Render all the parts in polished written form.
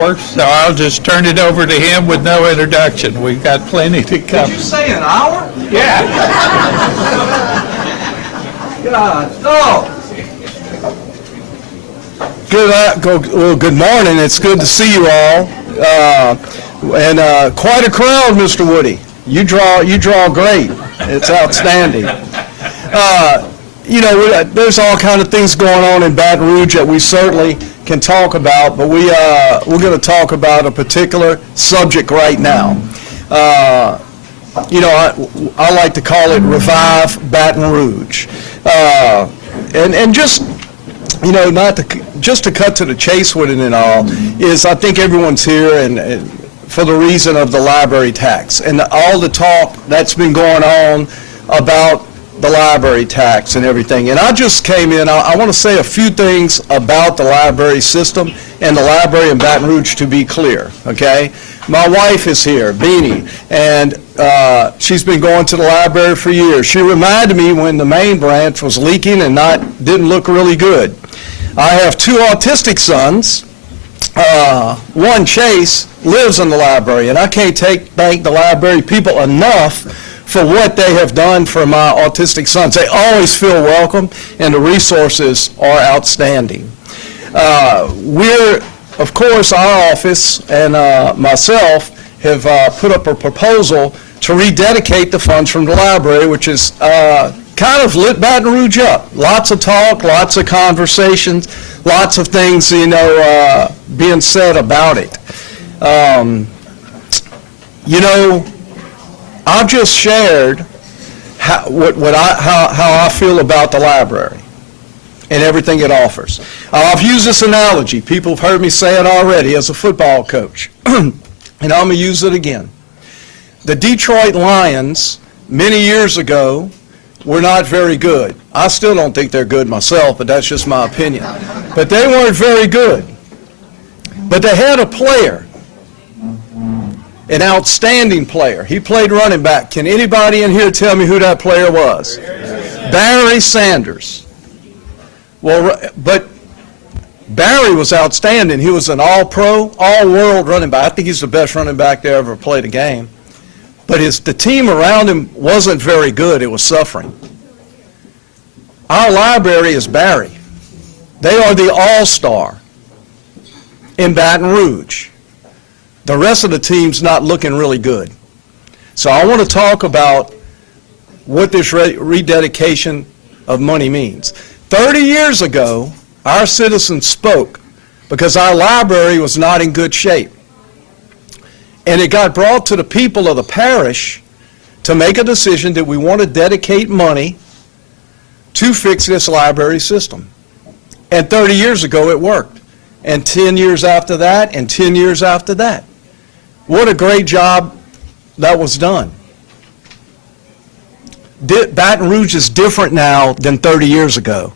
So I'll just turn it over to him with no introduction. We've got plenty to come. Did you say an hour? Yeah. God, no. Good morning. It's good to see you all. And quite a crowd, Mr. Woody. You draw great. It's outstanding. There's all kind of things going on in Baton Rouge that we certainly can talk about, but we're going to talk about a particular subject right now. I like to call it Revive Baton Rouge. And just, just to cut to the chase with it and all, is I think everyone's here and for the reason of the library tax and all the talk that's been going on about the library tax and everything. And I just came in, I want to say a few things about the library system and the library in Baton Rouge to be clear, okay? My wife is here, Beanie, and she's been going to the library for years. She reminded me when the main branch was leaking and didn't look really good. I have two autistic sons. One, Chase, lives in the library, and I can't thank the library people enough for what they have done for my autistic sons. They always feel welcome, and the resources are outstanding. Of course, our office and myself have put up a proposal to rededicate the funds from the library, which is kind of lit Baton Rouge up. Lots of talk, lots of conversations, lots of things, being said about it. I've just shared how I feel about the library and everything it offers. I've used this analogy. People have heard me say it already as a football coach, and I'm going to use it again. The Detroit Lions, many years ago, were not very good. I still don't think they're good myself, but that's just my opinion. But they weren't very good. But they had a player, an outstanding player. He played running back. Can anybody in here tell me who that player was? Barry Sanders. Well, but Barry was outstanding. He was an all-pro, all-world running back. I think he's the best running back that ever played a game. But the team around him wasn't very good. It was suffering. Our library is Barry. They are the all-star in Baton Rouge. The rest of the team's not looking really good. So I want to talk about what this rededication of money means. 30 years ago, our citizens spoke because our library was not in good shape. And it got brought to the people of the parish to make a decision that we want to dedicate money to fix this library system. And 30 years ago, it worked. And 10 years after that, and 10 years after that. What a great job that was done. Baton Rouge is different now than 30 years ago.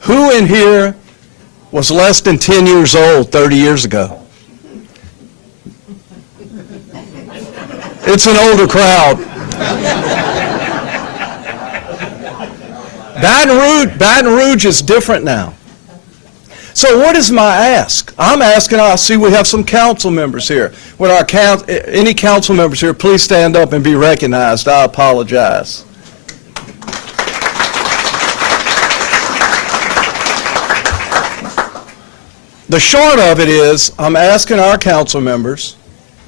Who in here was less than 10 years old 30 years ago? It's an older crowd. Baton Rouge is different now. So what is my ask? I'm asking, I see we have some council members here. Would any council members here please stand up and be recognized? I apologize. The short of it is, I'm asking our council members,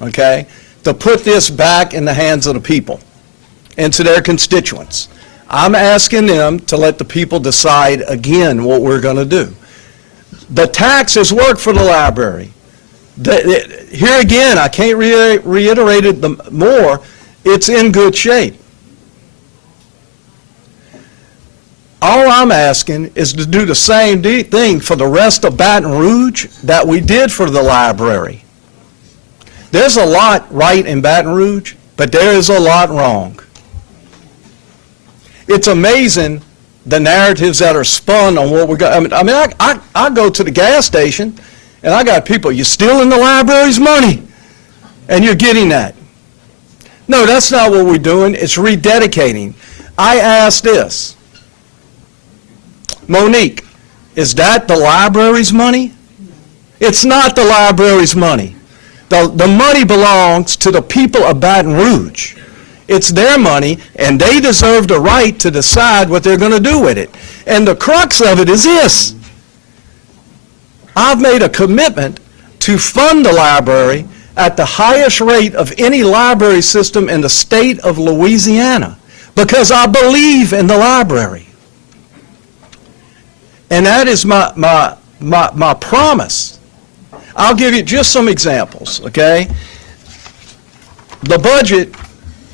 okay, to put this back in the hands of the people and to their constituents. I'm asking them to let the people decide again what we're going to do. The taxes work for the library. Here again, I can't reiterate it more, it's in good shape. All I'm asking is to do the same thing for the rest of Baton Rouge that we did for the library. There's a lot right in Baton Rouge, but there is a lot wrong. It's amazing the narratives that are spun on what we got. I go to the gas station and I got people, you're stealing the library's money and you're getting that. No, that's not what we're doing. It's rededicating. I asked this, Monique, is that the library's money? It's not the library's money. The money belongs to the people of Baton Rouge. It's their money, and they deserve the right to decide what they're going to do with it. And the crux of it is this. I've made a commitment to fund the library at the highest rate of any library system in the state of Louisiana because I believe in the library. And that is my promise. I'll give you just some examples, okay? The budget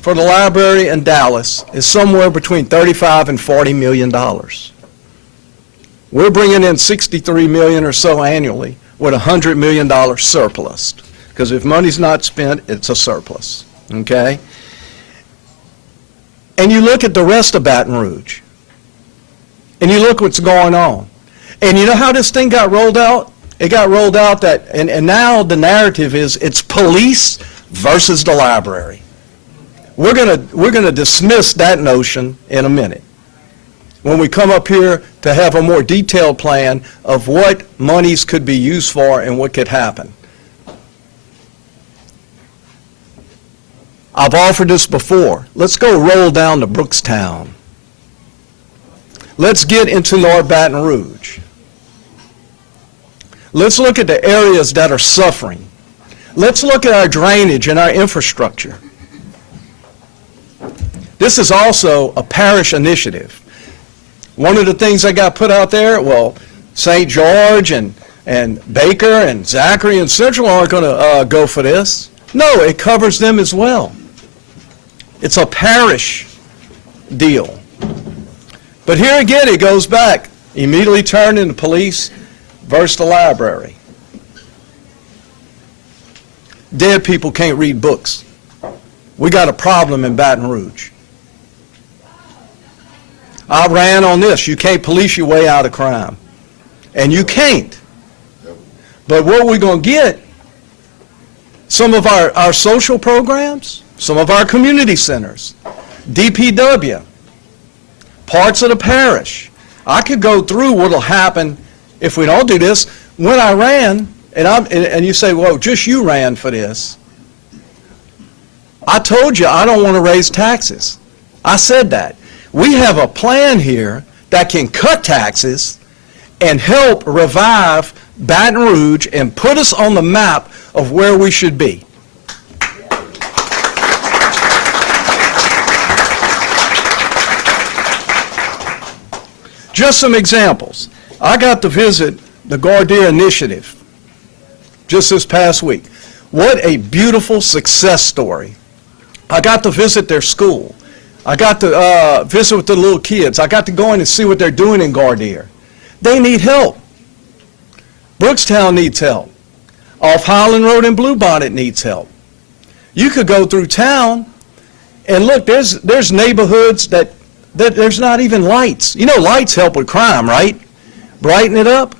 for the library in Dallas is somewhere between $35 and $40 million. We're bringing in $63 million or so annually with a $100 million surplus. Because if money's not spent, it's a surplus, okay? And you look at the rest of Baton Rouge, and you look what's going on. And you know how this thing got rolled out? It got rolled out that, and now the narrative is it's police versus the library. We're gonna dismiss that notion in a minute when we come up here to have a more detailed plan of what monies could be used for and what could happen. I've offered this before. Let's go roll down to Brookstown. Let's get into North Baton Rouge. Let's look at the areas that are suffering. Let's look at our drainage and our infrastructure. This is also a parish initiative. One of the things that got put out there, well, St. George and Baker and Zachary and Central aren't going to go for this. No, it covers them as well. It's a parish deal. But here again, it goes back. Immediately turned into police versus the library. Dead people can't read books. We got a problem in Baton Rouge. I ran on this. You can't police your way out of crime. And you can't. But what we're going to get, some of our social programs, some of our community centers, DPW, parts of the parish. I could go through what will happen if we don't do this. When I ran, and you say, well, just you ran for this. I told you I don't want to raise taxes. I said that. We have a plan here that can cut taxes and help revive Baton Rouge and put us on the map of where we should be. Just some examples. I got to visit the Gardere Initiative just this past week. What a beautiful success story. I got to visit their school. I got to visit with the little kids. I got to go in and see what they're doing in Gardere. They need help. Brookstown needs help. Off Highland Road in Bluebonnet needs help. You could go through town and look, there's neighborhoods that there's not even lights. You know lights help with crime, right? Brighten it up.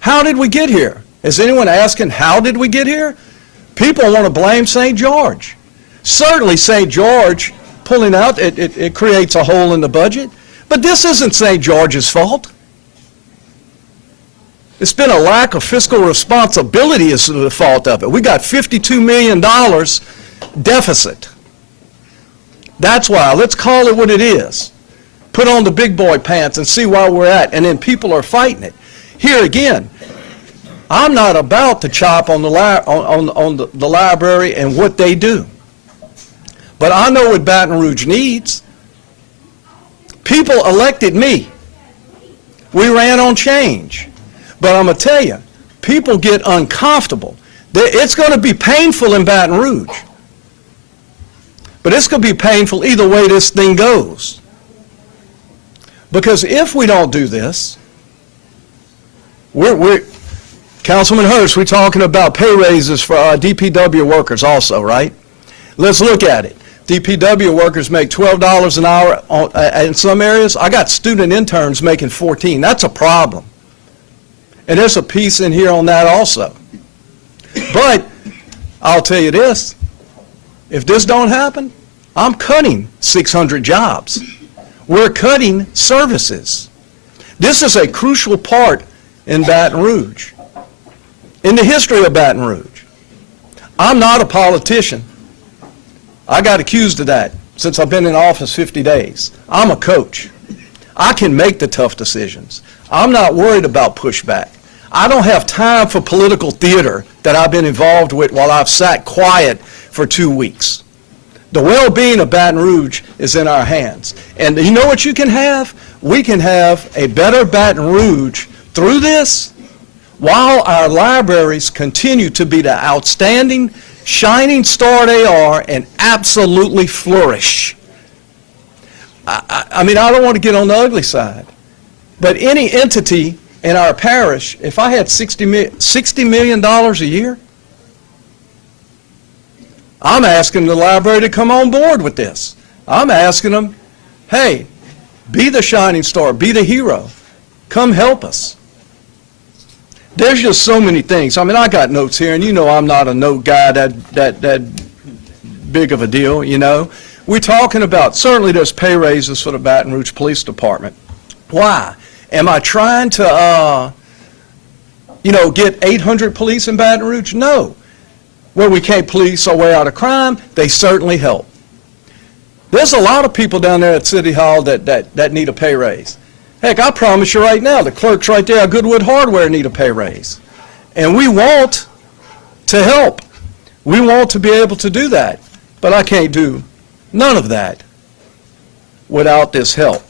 How did we get here? Is anyone asking how did we get here? People want to blame St. George. Certainly St. George pulling out, it creates a hole in the budget. But this isn't St. George's fault. It's been a lack of fiscal responsibility is the fault of it. We got $52 million deficit. That's why. Let's call it what it is. Put on the big boy pants and see where we're at. And then people are fighting it. Here again, I'm not about to chop on the library and what they do. But I know what Baton Rouge needs. People elected me. We ran on change. But I'm going to tell you, people get uncomfortable. It's going to be painful in Baton Rouge. But it's going to be painful either way this thing goes. Because if we don't do this, Councilman Hurst, we're talking about pay raises for DPW workers also, right? Let's look at it. DPW workers make $12 an hour in some areas. I got student interns making $14. That's a problem. And there's a piece in here on that also. But I'll tell you this, if this don't happen, I'm cutting 600 jobs. We're cutting services. This is a crucial part in Baton Rouge, in the history of Baton Rouge. I'm not a politician. I got accused of that since I've been in office 50 days. I'm a coach. I can make the tough decisions. I'm not worried about pushback. I don't have time for political theater that I've been involved with while I've sat quiet for 2 weeks. The well-being of Baton Rouge is in our hands. And you know what you can have? We can have a better Baton Rouge through this while our libraries continue to be the outstanding, shining star they are and absolutely flourish. I mean, I don't want to get on the ugly side, but any entity in our parish, if I had $60 million a year, I'm asking the library to come on board with this. I'm asking them, hey, be the shining star, be the hero. Come help us. There's just so many things. I mean, I got notes here, and you know I'm not a note guy that big of a deal, you know. We're talking about, certainly there's pay raises for the Baton Rouge Police Department. Why? Am I trying to, get 800 police in Baton Rouge? No. Where we can't police our way out of crime, they certainly help. There's a lot of people down there at City Hall that need a pay raise. Heck, I promise you right now, the clerks right there at Goodwood Hardware need a pay raise. And we want to help. We want to be able to do that. But I can't do none of that without this help.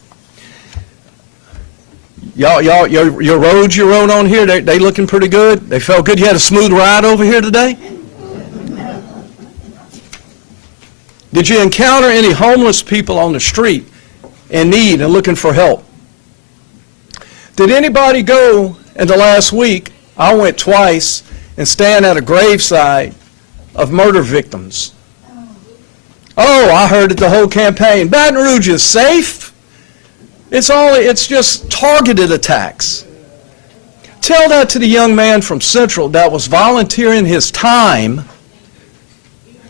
Your roads you rode on here, they looking pretty good? They felt good? You had a smooth ride over here today? Did you encounter any homeless people on the street in need and looking for help? Did anybody go in the last week? I went twice and stand at a graveside of murder victims. Oh, I heard it the whole campaign. Baton Rouge is safe. It's just targeted attacks. Tell that to the young man from Central that was volunteering his time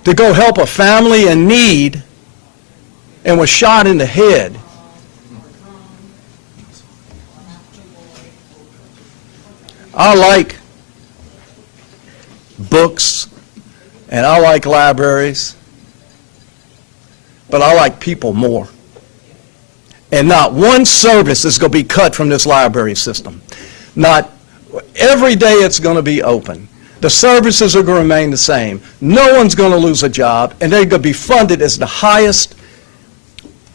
to go help a family in need and was shot in the head. I like books and I like libraries, but I like people more. And not one service is going to be cut from this library system. Not every day it's going to be open. The services are going to remain the same. No one's going to lose a job, and they're going to be funded as the highest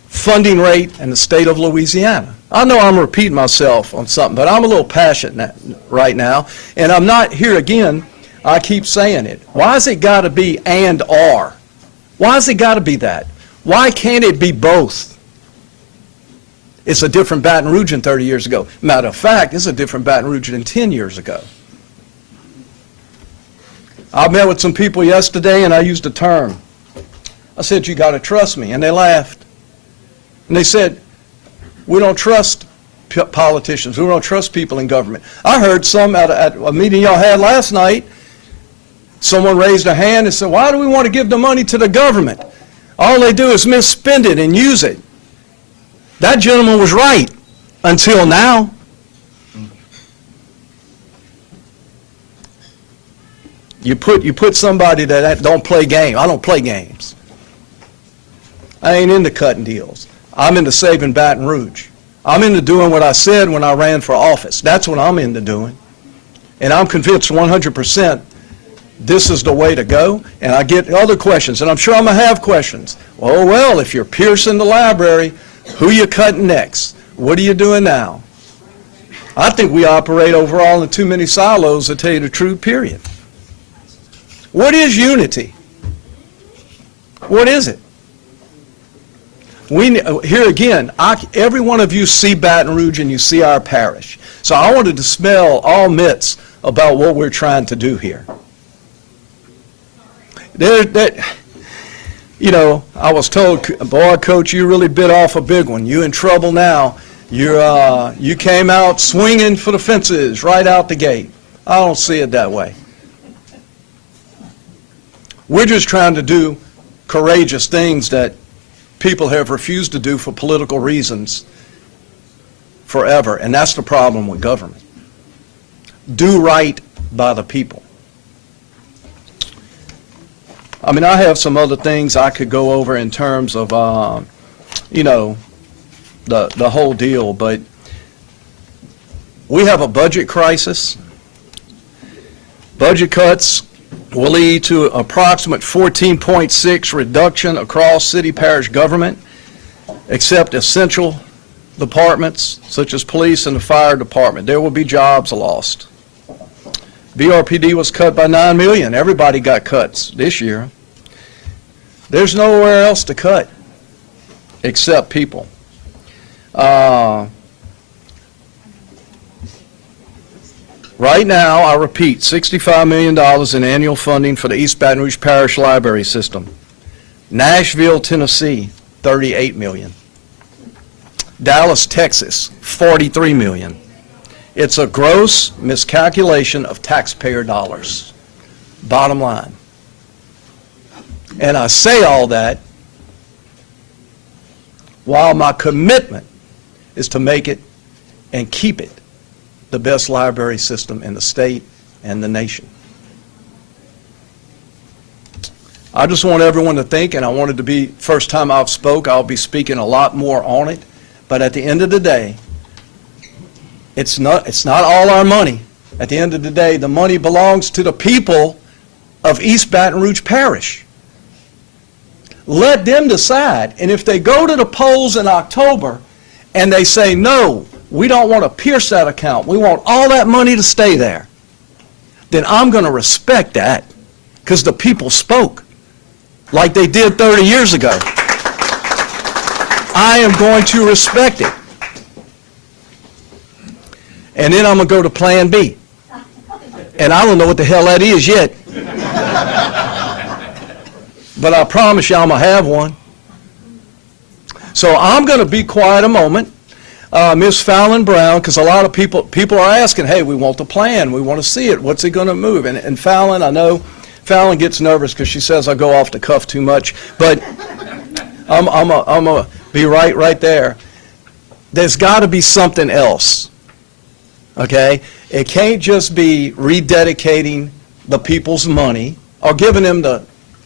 funding rate in the state of Louisiana. I know I'm repeating myself on something, but I'm a little passionate right now, and I'm not here again. I keep saying it. Why has it got to be and or? Why has it got to be that? Why can't it be both? It's a different Baton Rouge than 30 years ago. Matter of fact, it's a different Baton Rouge than 10 years ago. I met with some people yesterday, and I used a term. I said, you got to trust me, and they laughed. And they said, we don't trust politicians. We don't trust people in government. I heard some at a meeting y'all had last night, someone raised a hand and said, why do we want to give the money to the government? All they do is misspend it and use it. That gentleman was right until now. You put somebody that don't play games. I don't play games. I ain't into cutting deals. I'm into saving Baton Rouge. I'm into doing what I said when I ran for office. That's what I'm into doing. And I'm convinced 100% this is the way to go. And I get other questions, and I'm sure I'm going to have questions. Well, if you're piercing the library, who you cutting next? What are you doing now? I think we operate overall in too many silos, to tell you the truth, period. What is unity? What is it? Here again, every one of you see Baton Rouge and you see our parish. So I want to dispel all myths about what we're trying to do here. I was told, boy, Coach, you really bit off a big one. You in trouble now. You came out swinging for the fences right out the gate. I don't see it that way. We're just trying to do courageous things that people have refused to do for political reasons forever, and that's the problem with government. do right by the people. I mean, I have some other things I could go over in terms of, you know, the whole deal, but we have a budget crisis. Budget cuts will lead to approximate 14.6 reduction across city parish government, except essential departments such as police and the fire department. There will be jobs lost. BRPD was cut by $9 million. Everybody got cuts this year. There's nowhere else to cut except people. Right now, I repeat, $65 million in annual funding for the East Baton Rouge Parish Library System. Nashville, Tennessee, $38 million. Dallas, Texas, $43 million. It's a gross miscalculation of taxpayer dollars. Bottom line. And I say all that while my commitment is to make it and keep it the best library system in the state and the nation. I just want everyone to think, and I wanted to be, first time I've spoke, I'll be speaking a lot more on it, but at the end of the day, it's not all our money. At the end of the day, the money belongs to the people of East Baton Rouge Parish. Let them decide, and if they go to the polls in October and they say, no, we don't want to pierce that account, we want all that money to stay there, then I'm going to respect that because the people spoke like they did 30 years ago. I am going to respect it. And then I'm going to go to Plan B. And I don't know what the hell that is yet. But I promise you I'm going to have one. So I'm going to be quiet a moment. Ms. Fallon Brown, because a lot of people are asking, hey, we want the plan, we want to see it, what's it going to move? And Fallon, I know Fallon gets nervous because she says I go off the cuff too much, but I'm going to be right there. There's got to be something else, okay? It can't just be rededicating the people's money or giving them the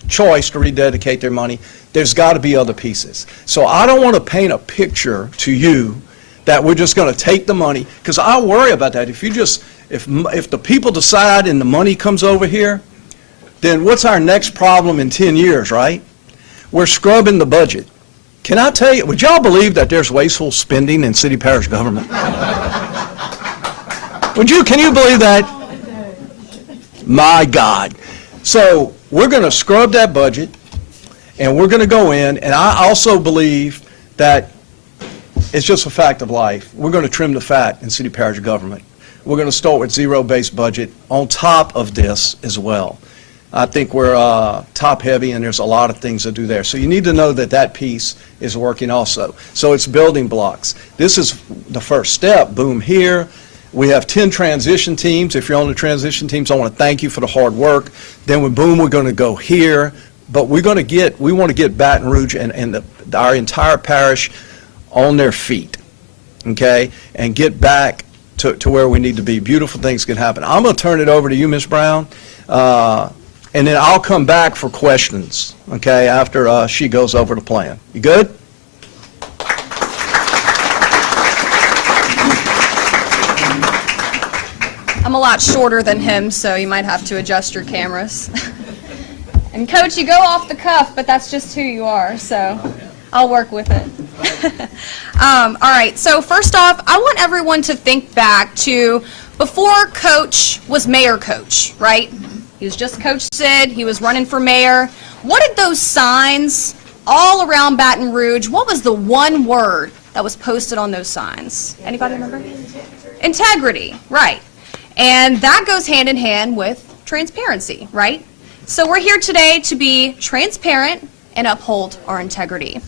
choice to rededicate their money. There's got to be other pieces. So I don't want to paint a picture to you that we're just going to take the money, because I worry about that. If the people decide and the money comes over here, then what's our next problem in 10 years, right? We're scrubbing the budget. Can I tell you, would y'all believe that there's wasteful spending in city parish government? Can you believe that? My God. So we're going to scrub that budget, and we're going to go in, and I also believe that it's just a fact of life. We're going to trim the fat in city parish government. We're going to start with zero-based budget on top of this as well. I think we're top-heavy, and there's a lot of things to do there. So you need to know that that piece is working also. So it's building blocks. This is the first step. Boom here. We have 10 transition teams. If you're on the transition teams, I want to thank you for the hard work. Then with boom, we're going to go here. But we want to get Baton Rouge and our entire parish on their feet, okay, and get back to where we need to be. Beautiful things can happen. I'm going to turn it over to you, Ms. Brown, and then I'll come back for questions, okay, after she goes over the plan. You good? I'm a lot shorter than him, so you might have to adjust your cameras. And Coach, you go off the cuff, but that's just who you are, so I'll work with it. All right, so first off, I want everyone to think back to before Coach was Mayor Coach, right? He was just Coach Sid, he was running for mayor. What did those signs all around Baton Rouge, what was the one word that was posted on those signs? Anybody remember? Integrity, right. And that goes hand in hand with transparency, right? So we're here today to be transparent and uphold our integrity.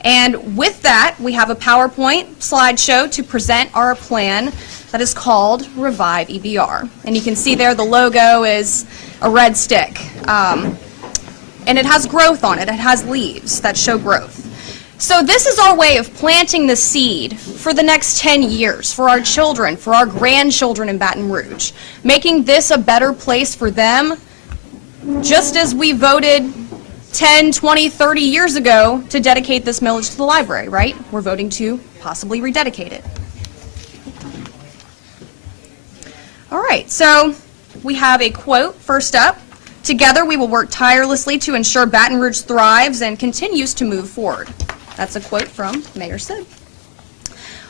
And with that, we have a PowerPoint slideshow to present our plan that is called Revive EBR. And you can see there the logo is a red stick. And it has growth on it. It has leaves that show growth. So this is our way of planting the seed for the next 10 years, for our children, for our grandchildren in Baton Rouge, making this a better place for them, just as we voted 10, 20, 30 years ago to dedicate this millage to the library, right? We're voting to possibly rededicate it. All right, so we have a quote first up. Together we will work tirelessly to ensure Baton Rouge thrives and continues to move forward. That's a quote from Mayor Sid.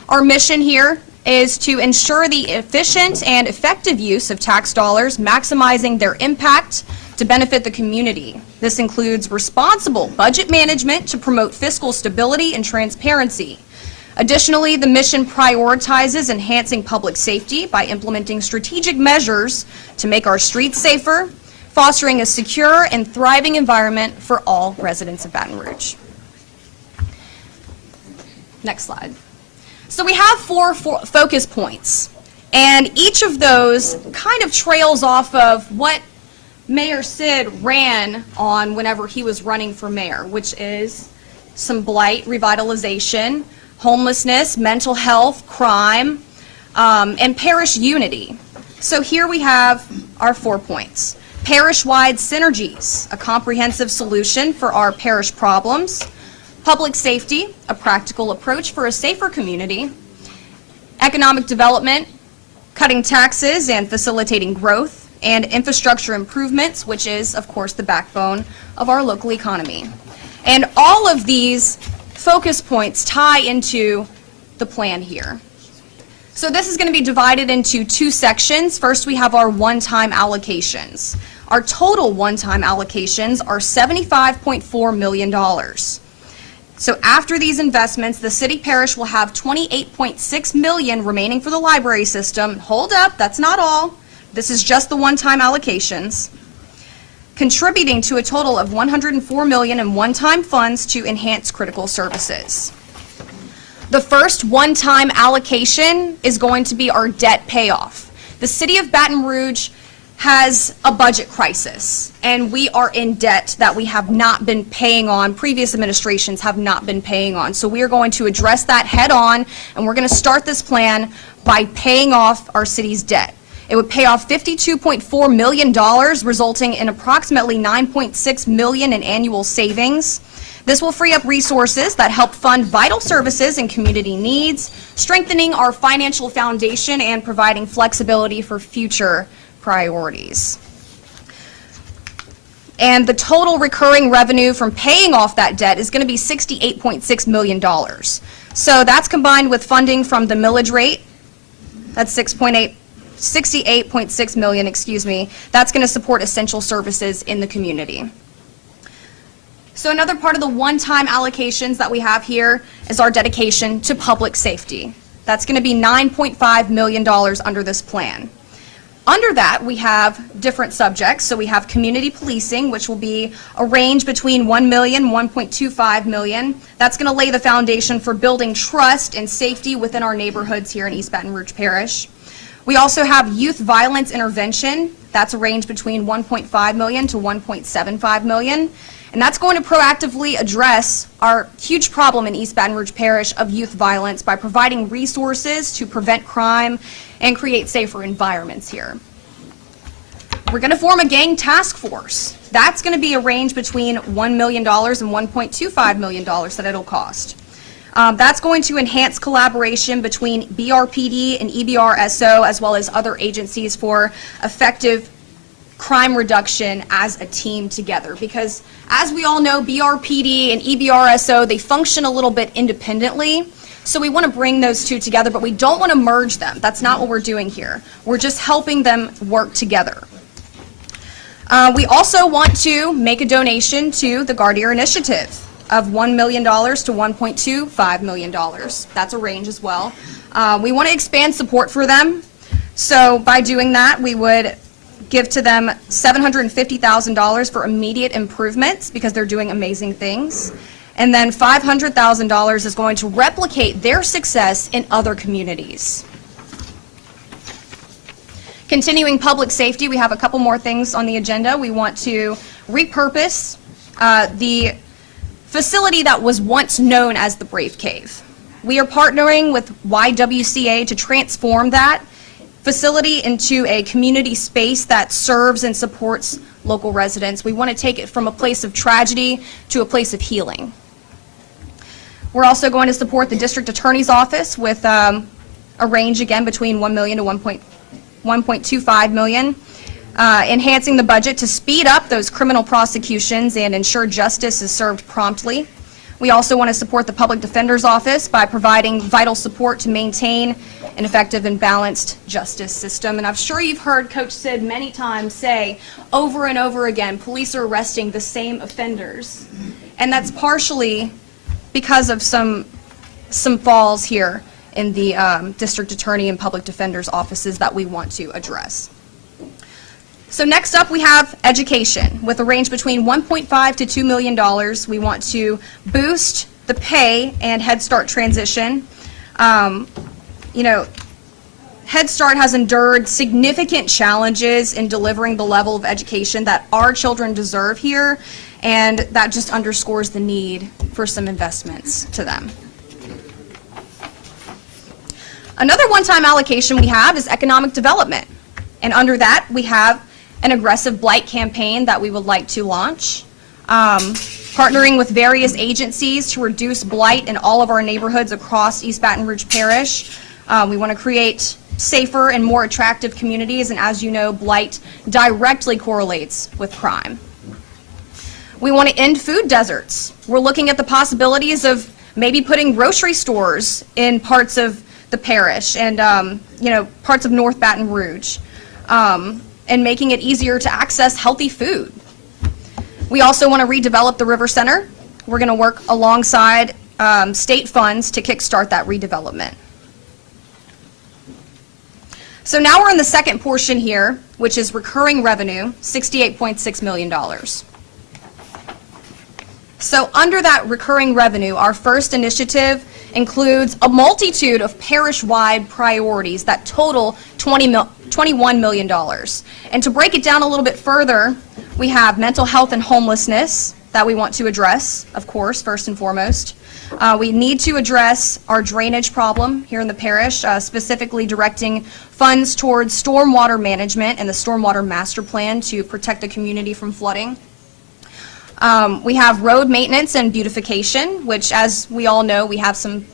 Our mission here is to ensure the efficient and effective use of tax dollars, maximizing their impact to benefit the community. This includes responsible budget management to promote fiscal stability and transparency. Additionally, the mission prioritizes enhancing public safety by implementing strategic measures to make our streets safer, fostering a secure and thriving environment for all residents of Baton Rouge. Next slide. So we have four focus points, and each of those kind of trails off of what Mayor Sid ran on whenever he was running for mayor, which is some blight revitalization, homelessness, mental health, crime, and parish unity. So here we have our 4 points. Parish-wide synergies, a comprehensive solution for our parish problems. Public safety, a practical approach for a safer community. Economic development, cutting taxes and facilitating growth. And infrastructure improvements, which is, of course, the backbone of our local economy. And all of these focus points tie into the plan here. So this is going to be divided into 2 sections. First, we have our one-time allocations. Our total one-time allocations are $75.4 million. So after these investments, the city parish will have $28.6 million remaining for the library system. Hold up, that's not all. This is just the one-time allocations, contributing to a total of $104 million in one-time funds to enhance critical services. The first one-time allocation is going to be our debt payoff. The city of Baton Rouge has a budget crisis, and we are in debt that we have not been paying on, previous administrations have not been paying on. So we are going to address that head on, and we're going to start this plan by paying off our city's debt. It would pay off $52.4 million, resulting in approximately $9.6 million in annual savings. This will free up resources that help fund vital services and community needs, strengthening our financial foundation and providing flexibility for future priorities. And the total recurring revenue from paying off that debt is going to be $68.6 million. So that's combined with funding from the millage rate, that's 68.6 million, excuse me. That's going to support essential services in the community. So another part of the one-time allocations that we have here is our dedication to public safety. That's going to be $9.5 million under this plan. Under that, we have different subjects. So we have community policing, which will be a range between $1 million and $1.25 million. That's going to lay the foundation for building trust and safety within our neighborhoods here in East Baton Rouge Parish. We also have youth violence intervention. That's a range between $1.5 million to $1.75 million. And that's going to proactively address our huge problem in East Baton Rouge Parish of youth violence by providing resources to prevent crime and create safer environments here. We're going to form a gang task force. That's going to be a range between $1 million and $1.25 million that it'll cost. That's going to enhance collaboration between BRPD and EBRSO as well as other agencies for effective crime reduction as a team together, because as we all know, BRPD and EBRSO, they function a little bit independently. So we want to bring those two together, but we don't want to merge them. That's not what we're doing here. We're just helping them work together. We also want to make a donation to the Guardier Initiative of $1 million to $1.25 million. That's a range as well. We want to expand support for them. So by doing that, we would give to them $750,000 for immediate improvements because they're doing amazing things. And then $500,000 is going to replicate their success in other communities. Continuing public safety, we have a couple more things on the agenda. We want to repurpose the facility that was once known as the Brave Cave. We are partnering with YWCA to transform that facility into a community space that serves and supports local residents. We want to take it from a place of tragedy to a place of healing. We're also going to support the district attorney's office with a range, again, between $1 million to $1.25 million, enhancing the budget to speed up those criminal prosecutions and ensure justice is served promptly. We also want to support the public defender's office by providing vital support to maintain an effective and balanced justice system. And I'm sure you've heard Coach Sid many times say over and over again, police are arresting the same offenders. And that's partially because of some falls here in the district attorney and public defender's offices that we want to address. So next up, we have education with a range between $1.5 to $2 million. We want to boost the pay and Head Start transition. Head Start has endured significant challenges in delivering the level of education that our children deserve here, and that just underscores the need for some investments to them. Another one-time allocation we have is economic development, and under that we have an aggressive blight campaign that we would like to launch, partnering with various agencies to reduce blight in all of our neighborhoods across East Baton Rouge Parish. We want to create safer and more attractive communities, and as you know, blight directly correlates with crime. We want to end food deserts. We're looking at the possibilities of maybe putting grocery stores in parts of the parish and parts of North Baton Rouge, and making it easier to access healthy food. We also want to redevelop the River Center. We're going to work alongside state funds to kickstart that redevelopment. So now we're in the second portion here, which is recurring revenue, $68.6 million. So under that recurring revenue, our first initiative includes a multitude of parish-wide priorities that total $21 million. And to break it down a little bit further, we have mental health and homelessness that we want to address, of course, first and foremost. We need to address our drainage problem here in the parish, specifically directing funds towards stormwater management and the stormwater master plan to protect the community from flooding. We have road maintenance and beautification, which, as we all know, we have some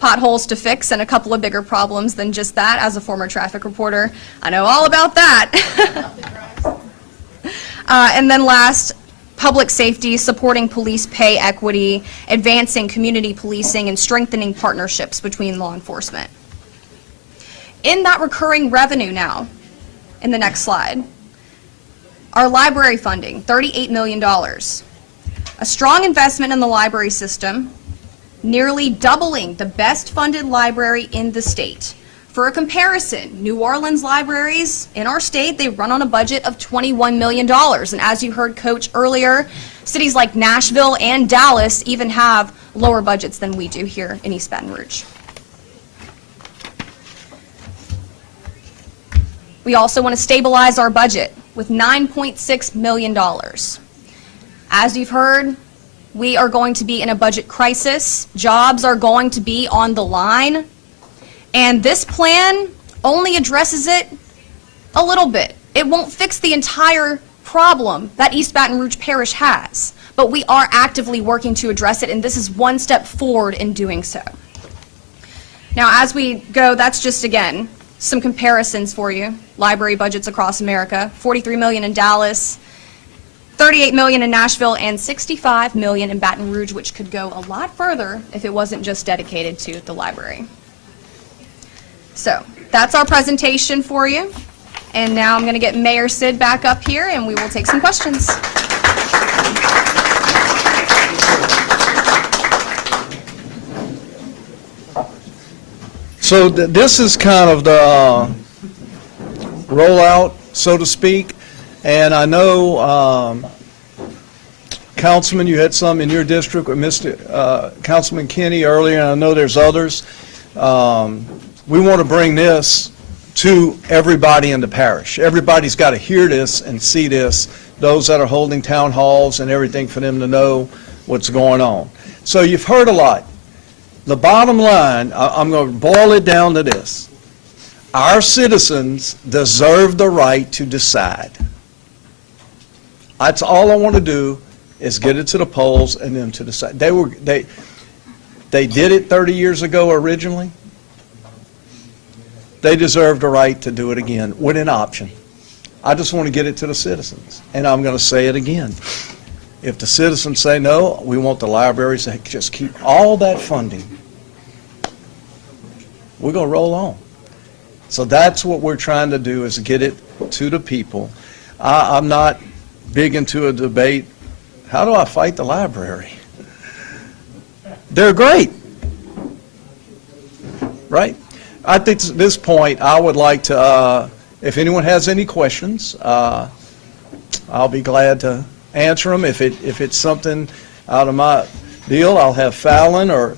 potholes to fix and a couple of bigger problems than just that. As a former traffic reporter, I know all about that. And then last, public safety, supporting police pay equity, advancing community policing, and strengthening partnerships between law enforcement. In that recurring revenue now, in the next slide, our library funding, $38 million. A strong investment in the library system, nearly doubling the best funded library in the state. For a comparison, New Orleans libraries in our state, they run on a budget of $21 million. And as you heard Coach earlier, cities like Nashville and Dallas even have lower budgets than we do here in East Baton Rouge. We also want to stabilize our budget with $9.6 million. As you've heard, we are going to be in a budget crisis. Jobs are going to be on the line. And this plan only addresses it a little bit. It won't fix the entire problem that East Baton Rouge Parish has, but we are actively working to address it, and this is one step forward in doing so. Now, as we go, that's just, again, some comparisons for you. Library budgets across America, $43 million in Dallas, $38 million in Nashville, and $65 million in Baton Rouge, which could go a lot further if it wasn't just dedicated to the library. So that's our presentation for you. And now I'm going to get Mayor Sid back up here, and we will take some questions. So this is kind of the rollout, so to speak. And I know, Councilman, you had some in your district with Mr. Councilman Kinney earlier, and I know there's others. We want to bring this to everybody in the parish. Everybody's got to hear this and see this, those that are holding town halls and everything, for them to know what's going on. So you've heard a lot. The bottom line, I'm going to boil it down to this. Our citizens deserve the right to decide. That's all I want to do, is get it to the polls and them to decide. They did it 30 years ago originally. They deserve the right to do it again with an option. I just want to get it to the citizens, and I'm going to say it again. If the citizens say no, we want the libraries to just keep all that funding, we're going to roll on. So that's what we're trying to do, is get it to the people. I'm not big into a debate. How do I fight the library? They're great, right? I think at this point, I would like to, if anyone has any questions, I'll be glad to answer them. If it's something out of my deal, I'll have Fallon or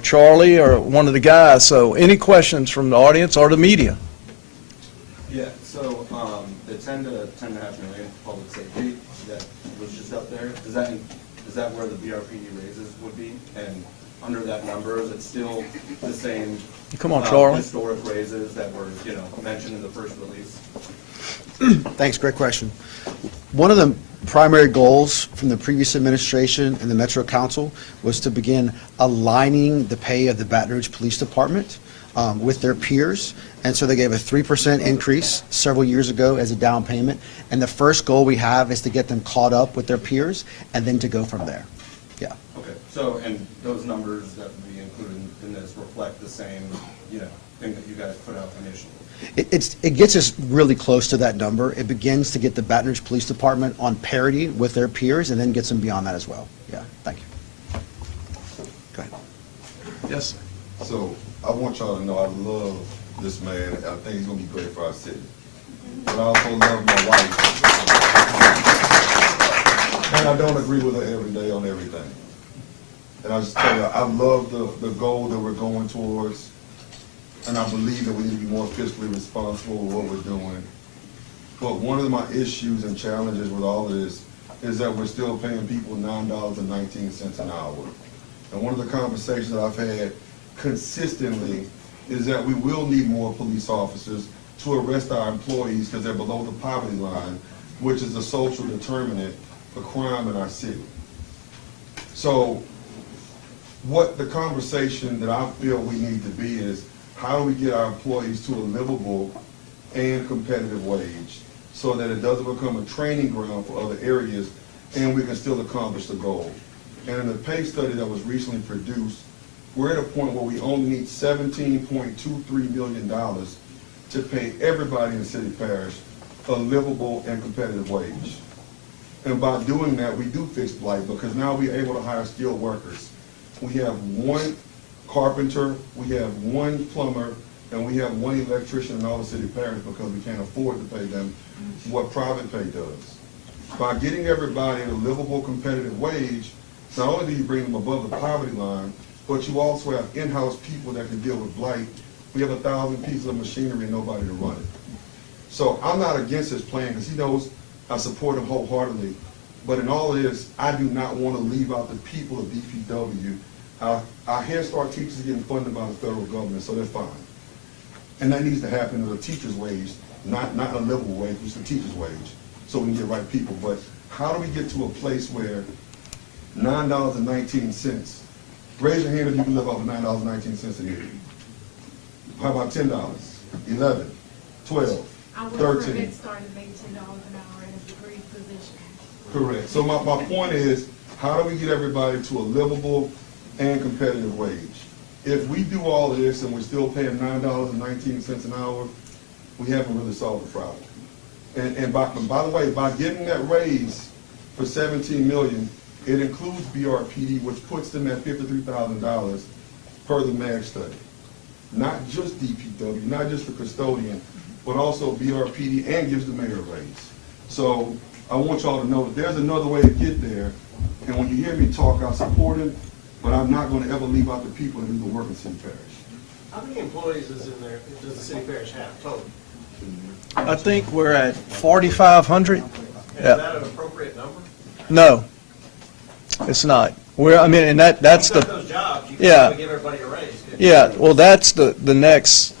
Charlie or one of the guys. So any questions from the audience or the media? Yeah, so the 10 to 10.5 million for public safety that was just up there, is that where the BRPD raises would be? And under that number, is it still the same? Come on, Charlie. Historic raises that were, mentioned in the first release? Thanks, great question. One of the primary goals from the previous administration and the Metro Council was to begin aligning the pay of the Baton Rouge Police Department with their peers. And so they gave a 3% increase several years ago as a down payment. And the first goal we have is to get them caught up with their peers and then to go from there. Yeah. Okay, so, and those numbers that would be included in this reflect the same, thing that you guys put out initially? It gets us really close to that number. It begins to get the Baton Rouge Police Department on parity with their peers and then gets them beyond that as well. Yeah, thank you. Go ahead. Yes, sir. So I want y'all to know I love this man. I think he's gonna be great for our city. But I also love my wife. And I don't agree with her every day on everything. And I just tell you, I love the goal that we're going towards. And I believe that we need to be more fiscally responsible with what we're doing. But one of my issues and challenges with all of this is that we're still paying people $9.19 an hour. And one of the conversations that I've had consistently is that we will need more police officers to arrest our employees because they're below the poverty line, which is a social determinant for crime in our city. So what the conversation that I feel we need to be is, how do we get our employees to a livable and competitive wage so that it doesn't become a training ground for other areas and we can still accomplish the goal? And in the pay study that was recently produced, we're at a point where we only need $17.23 million to pay everybody in the city parish a livable and competitive wage. And by doing that, we do fix blight because now we're able to hire skilled workers. We have one carpenter, we have one plumber, and we have one electrician in all the city parish because we can't afford to pay them what private pay does. By getting everybody a livable, competitive wage, not only do you bring them above the poverty line, but you also have in-house people that can deal with blight. We have 1,000 pieces of machinery and nobody to run it. So I'm not against his plan because he knows I support him wholeheartedly. But in all of this, I do not want to leave out the people of DPW. Our Head Start teachers are getting funded by the federal government, so they're fine. And that needs to happen at a teacher's wage, not a livable wage, it's a teacher's wage, so we can get right people. But how do we get to a place where $9.19, raise your hand if you can live off of $9.19 a year. How about $10, $11, $12, I work for $13? Head Start and make $10 an hour in a degree position. Correct. So my point is, how do we get everybody to a livable and competitive wage? If we do all of this and we're still paying $9.19 an hour, we haven't really solved the problem. And by the way, by getting that raise for $17 million, it includes BRPD, which puts them at $53,000 per the MAG study. Not just DPW, not just the custodian, but also BRPD, and gives the mayor a raise. So I want y'all to know that there's another way to get there. And when you hear me talk, I support it, but I'm not going to ever leave out the people that do the work in City Parish. How many employees is in there, does the city parish have total? I think we're at 4,500. And Yeah. is that an appropriate number? No, it's not. I mean, and that's You got the, those jobs, you Yeah. can give everybody a raise. yeah, well, that's the next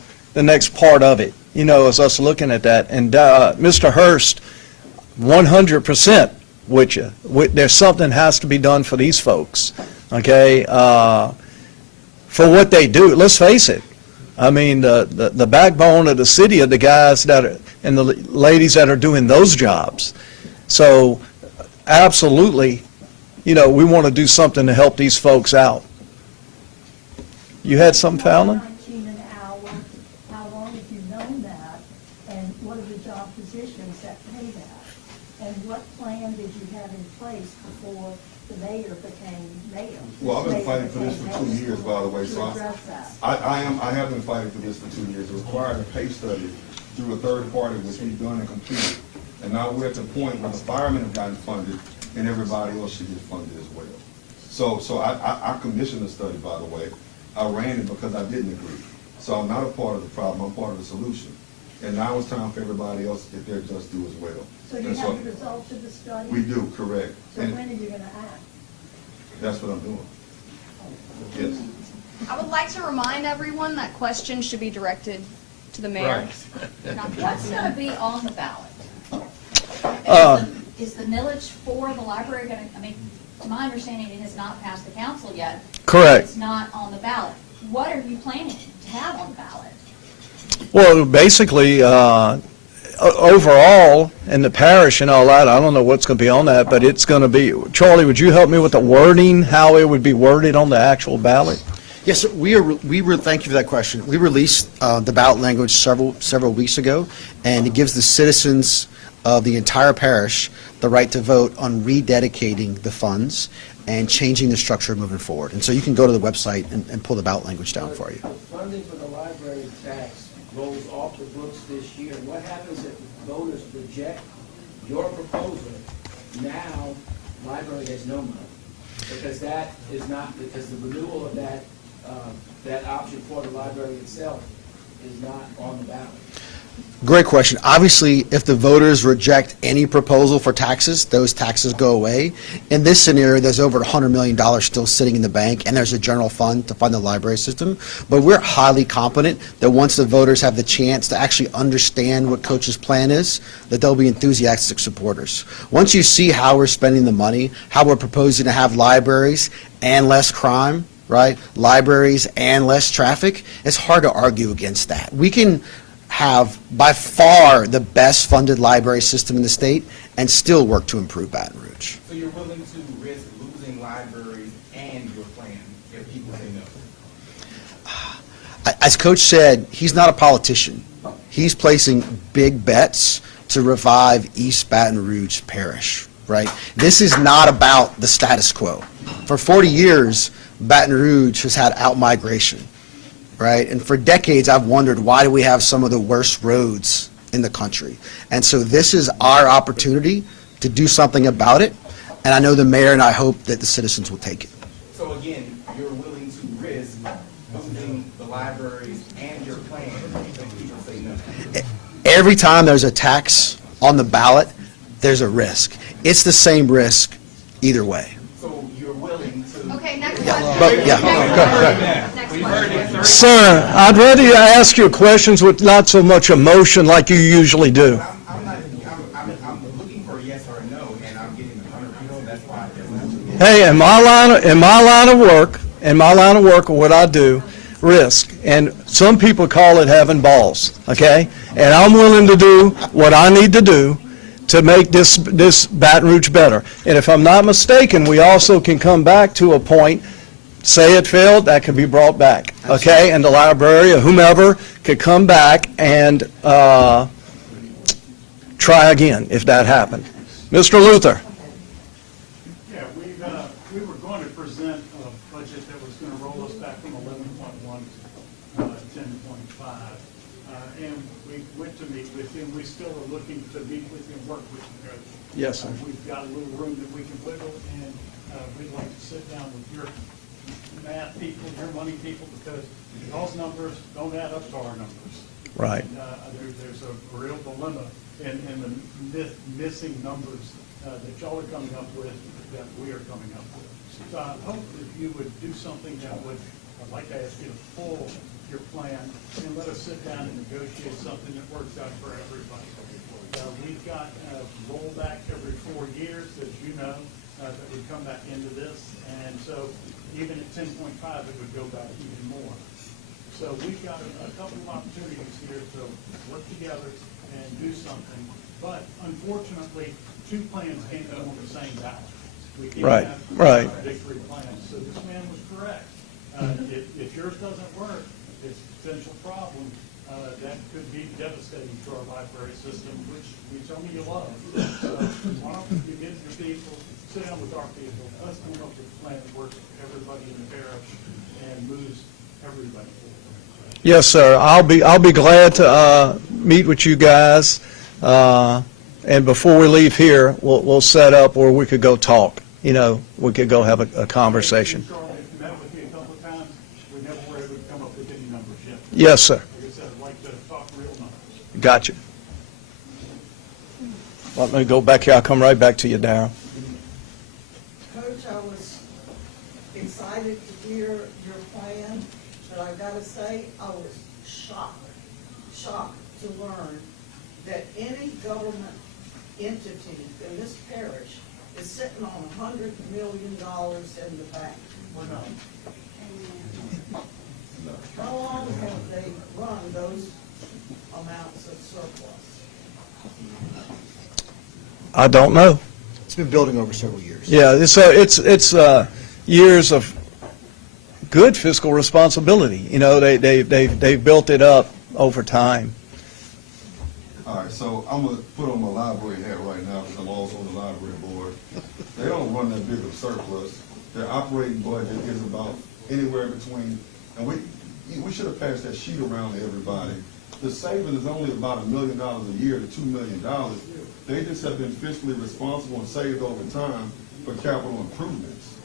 part of it, is us looking at that. And Mr. Hurst, 100% with you. There's something has to be done for these folks, okay? For what they do, let's face it. I mean, the backbone of the city are the guys that are, and the ladies that are doing those jobs. So absolutely, we want to do something to help these folks out. You had something, Fallon? 19 an hour, how long have you known that? And what are the job positions that pay that? And what plan did you have in place before the mayor became mayor? Well, I've been fighting for this for 2 years, by the way, To so address that. I have been fighting for this for 2 years. It required a pay study through a third party, which we've done and completed. And now we're at the point where the firemen have gotten funded, and everybody else should get funded as well. So I commissioned a study, by the way. I ran it because I didn't agree. So I'm not a part of the problem, I'm part of the solution. And now it's time for everybody else to get their just due as well. So you And have the results of the study? We do, correct. So And when are you gonna act? that's what I'm doing. Yes. I would like to remind everyone that questions should be directed to the mayor. not the What's president. going to be on the ballot? Is the millage for the library going to, I mean, to my understanding, it has not passed the council yet. Correct. It's not on the ballot. What are you planning to have on the ballot? Well, basically, overall, in the parish and all that, I don't know what's going to be on that, but it's going to be, Charlie, would you help me with the wording, how it would be worded on the actual ballot? Yes, sir. Thank you for that question. We released the ballot language several weeks ago, and it gives the citizens of the entire parish the right to vote on rededicating the funds and changing the structure moving forward. And so you can go to the website and pull the ballot language down for you. The funding for the library tax rolls off the books this year. What happens if voters reject your proposal? Now, library has no money. Because that is not, because the renewal of that option for the library itself is not on the ballot. Great question. Obviously, if the voters reject any proposal for taxes, those taxes go away. In this scenario, there's over $100 million still sitting in the bank, and there's a general fund to fund the library system. But we're highly confident that once the voters have the chance to actually understand what Coach's plan is, that they'll be enthusiastic supporters. Once you see how we're spending the money, how we're proposing to have libraries and less crime, right? Libraries and less traffic, it's hard to argue against that. We can have by far the best funded library system in the state and still work to improve Baton Rouge. So you're willing to risk losing libraries and your plan if people say no? As Coach said, he's not a politician. He's placing big bets to revive East Baton Rouge Parish, right? This is not about the status quo. For 40 years, Baton Rouge has had outmigration. Right? And for decades, I've wondered, why do we have some of the worst roads in the country? And so this is our opportunity to do something about it. And I know the mayor and I hope that the citizens will take it. So again, you're willing to risk losing the libraries and your plan if people say no? Every time there's a tax on the ballot, there's a risk. It's the same risk either way. So you're willing to... Okay, next question. But, yeah. Next question. Sir, I'd rather you ask your questions with not so much emotion like you usually do. I'm looking for a yes or a no, and I'm getting 100%. That's why. Hey, in my line of work, what I do, risk. And some people call it having balls, okay? And I'm willing to do what I need to do to make this Baton Rouge better. And if I'm not mistaken, we also can come back to a point, say it failed, that can be brought back, okay? And the library or whomever could come back and try again if that happened. Mr. Luther. Yeah, we were going to present a budget that was going to roll us back from 11.1 to 10.5. And we went to meet with him. We still are looking to meet with him, work with him, Coach. Yes, sir. We've got a little room that we can wiggle, and we'd like to sit down with your math people, your money people, because those numbers don't add up to our numbers. Right. And there's a real dilemma in the missing numbers that y'all are coming up with, that we are coming up with. So I hope that you would do something that would, I'd like to ask you to pull your plan and let us sit down and negotiate something that works out for everybody. We've got rollback every 4 years, as you know, that would come back into this. And so even at 10.5, it would go back even more. So we've got a couple of opportunities here to work together and do something. But unfortunately, two plans can't go on the same ballot. We can't have contradictory plans. So this man was correct. If yours doesn't work, it's a potential problem that could be devastating to our library system, which you tell me you love. So why don't you get your people, sit down with our people, let's come up with a plan that works for everybody in the parish and moves everybody forward. Yes, sir. I'll be glad to meet with you guys, and before we leave here, we'll set up where we could go talk. You know, we could go have a conversation. Charlie, met with you a couple of times. We never were able to come up with any numbers yet. Yes, sir. Like I said, I'd like to talk real numbers. Gotcha. Let me go back here. I'll come right back to you, Darryl. Coach, I was excited to hear your plan, but I gotta say, I was shocked to learn that any government entity in this parish is sitting on $100 million in the bank. How long have they run those amounts of surplus? I don't know. It's been building over several years. Yeah, it's years of good fiscal responsibility. You know, they've built it up over time. All right, so I'm gonna put on my library hat right now because I'm also on the library board. They don't run that big of a surplus. Their operating budget is about anywhere between, and we should have passed that sheet around to everybody. The saving is only about $1 million a year to $2 million. They just have been fiscally responsible and saved over time for capital improvements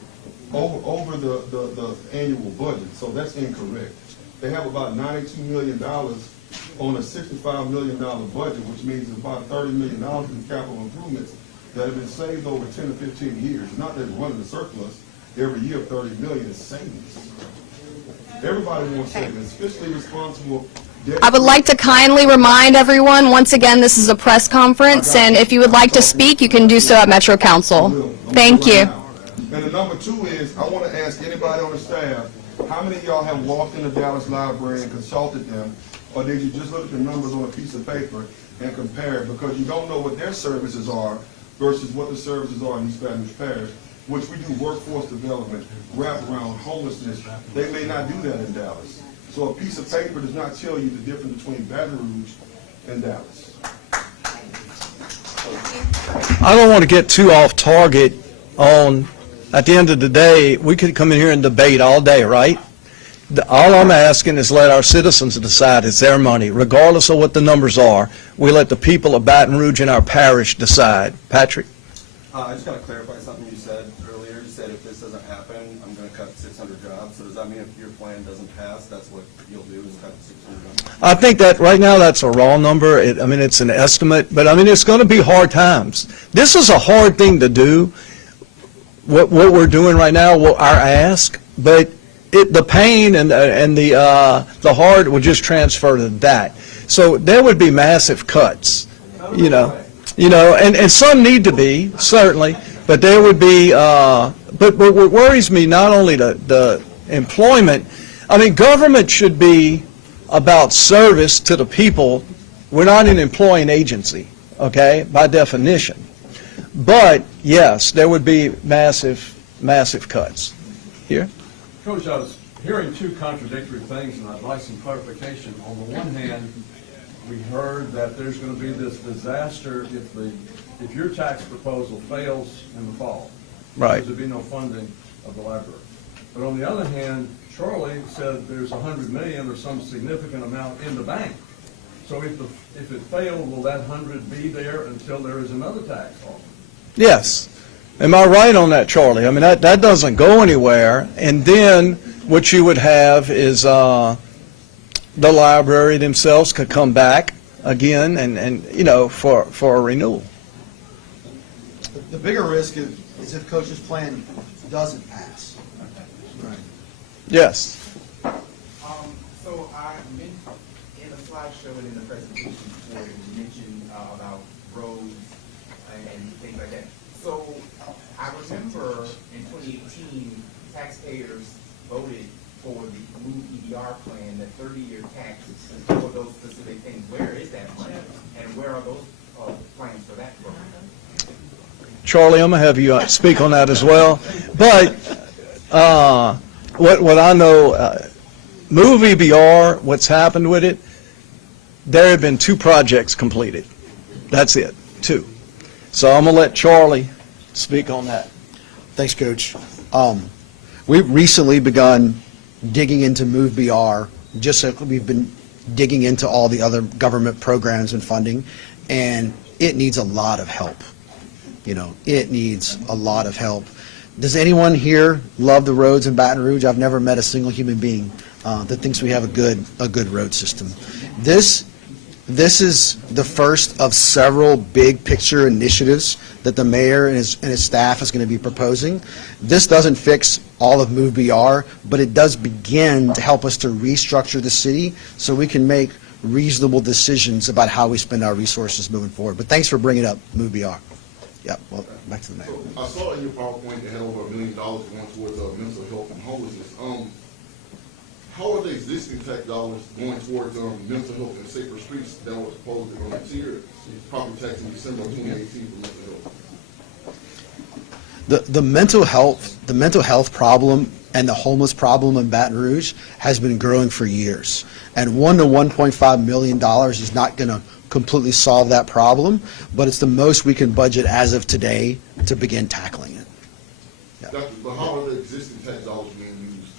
over the annual budget. So that's incorrect. They have about $92 million on a $65 million budget, which means about $30 million in capital improvements that have been saved over 10 to 15 years. Not that we're running a surplus every year of $30 million is savings. Everybody wants savings. Fiscally responsible. I would like to kindly remind everyone, once again, this is a press conference, and if you would like to speak, you can do so at Metro Council. Thank you. And the number two is, I want to ask anybody on the staff, how many of y'all have walked in the Dallas Library and consulted them, or did you just look at the numbers on a piece of paper and compare it? Because you don't know what their services are versus what the services are in East Baton Rouge Parish, which we do workforce development, wraparound, homelessness. They may not do that in Dallas. So a piece of paper does not tell you the difference between Baton Rouge and Dallas. I don't want to get too off target on, at the end of the day, we could come in here and debate all day, right? All I'm asking is let our citizens decide. It's their money. Regardless of what the numbers are, we let the people of Baton Rouge and our parish decide. Patrick? I just got to clarify something you said earlier. You said if this doesn't happen, I'm going to cut 600 jobs. So does that mean if your plan doesn't pass, that's what you'll do is cut 600 jobs? I think that right now that's a raw number. I mean, it's an estimate, but I mean, it's going to be hard times. This is a hard thing to do, what we're doing right now, our ask, but the pain and the hard would just transfer to that. So there would be massive cuts, you know, and some need to be, certainly, but there would be, but what worries me, not only the employment, I mean, government should be about service to the people. We're not an employing agency, okay, by definition. But, yes, there would be massive cuts. Here? Coach, I was hearing two contradictory things, and I'd like some clarification. On the one hand, we heard that there's going to be this disaster if your tax proposal fails in the fall. Right. Because there'd be no funding of the library. But on the other hand, Charlie said there's $100 million or some significant amount in the bank. So if it failed, will that 100 be there until there is another tax offer? Yes. Am I right on that, Charlie? I mean, that doesn't go anywhere. And then what you would have is the library themselves could come back again and you know, for a renewal. The bigger risk is if Coach's plan doesn't pass. Yes. So I meant in the slideshow and in the presentation before, you mentioned about roads and things like that. So I remember in 2018, taxpayers voted for the MoveBR plan, the 30-year tax for those specific things. Where is that money? And where are those plans for that program? Charlie, I'm going to have you speak on that as well. But what I know, MoveBR, what's happened with it, there have been 2 projects completed. That's it, 2. So I'm going to let Charlie speak on that. Thanks, Coach. We've recently begun digging into MoveBR, just like we've been digging into all the other government programs and funding, and it needs a lot of help. You know, it needs a lot of help. Does anyone here love the roads in Baton Rouge? I've never met a single human being that thinks we have a good road system. This is the first of several big picture initiatives that the mayor and his staff is going to be proposing. This doesn't fix all of MoveBR, but it does begin to help us to restructure the city so we can make reasonable decisions about how we spend our resources moving forward. But thanks for bringing up MoveBR. Yeah, well, back to the mayor. So I saw in your PowerPoint you had over $1 million going towards mental health and homelessness. How are the existing tax dollars going towards mental health and safer streets that was supposed to tier property tax in December of 2018 for mental health? The mental health problem and the homeless problem in Baton Rouge has been growing for years. And $1 to $1.5 million is not going to completely solve that problem, but it's the most we can budget as of today to begin tackling it. Yeah. But how are the existing tax dollars being used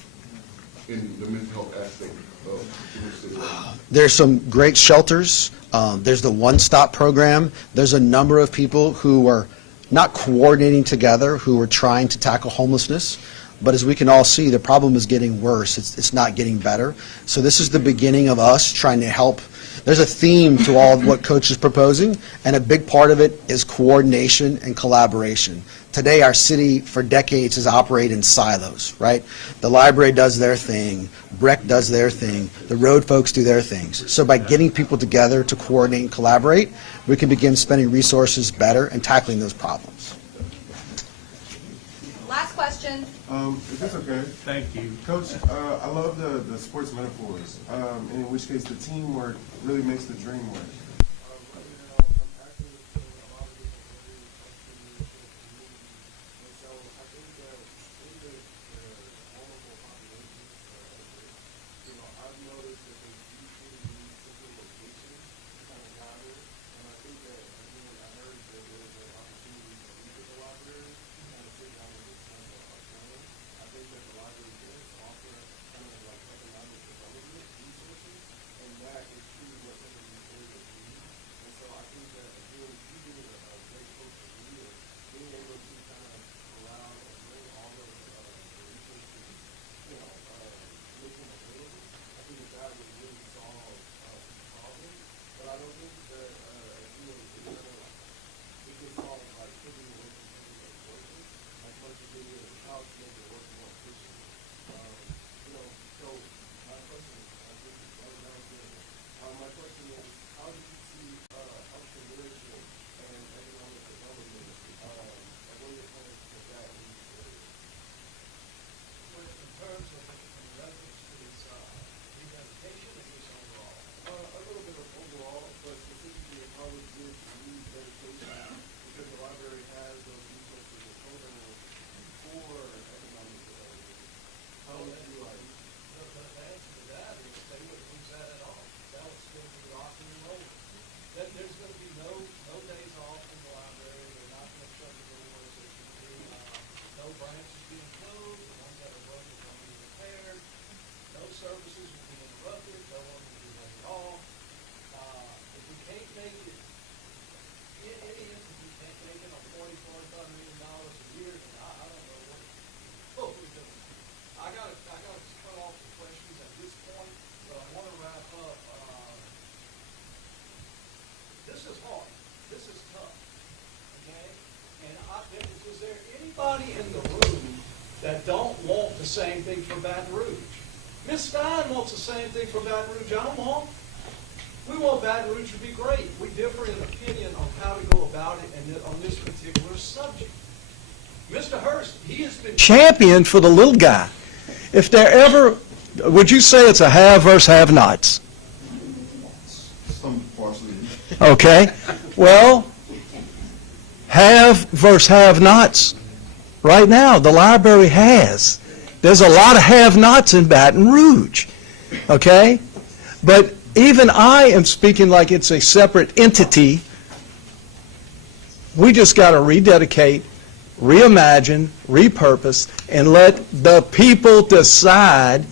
in the mental health aspect of the city? There's some great shelters. There's the One Stop program. There's a number of people who are not coordinating together, who are trying to tackle homelessness. But as we can all see, the problem is getting worse. It's not getting better. So this is the beginning of us trying to help. There's a theme to all of what Coach is proposing, and a big part of it is coordination and collaboration. Today, our city, for decades, has operated in silos, right? The library does their thing, BREC does their thing, the road folks do their things. So by getting people together to coordinate and collaborate, we can begin spending resources better and tackling those problems. Last question. If that's okay. Thank you. Coach, I love the sports metaphors, in which case the teamwork really makes the dream work. The answer to that is they wouldn't use that at all. That would spend for the authors anybody in the room that don't want the same thing for Baton Rouge. Ms. Stein wants the same thing for Baton Rouge I want. We want Baton Rouge to be great. We differ in opinion on how to go about it and on this particular subject. Mr. Hurst, he has been Champion for the little guy. If there ever, would you say it's a have versus have-nots? Some partially. Okay, well, have versus have-nots. Right now, the library has. There's a lot of have-nots in Baton Rouge, okay? But even I am speaking like it's a separate entity. We just got to rededicate, reimagine, repurpose, and let the people decide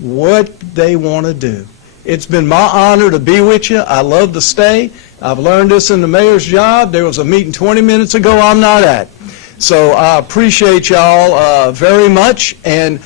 what they want to do. It's been my honor to be with you. I love to stay. I've learned this in the mayor's job. There was a meeting 20 minutes ago I'm not at. So I appreciate y'all very much, and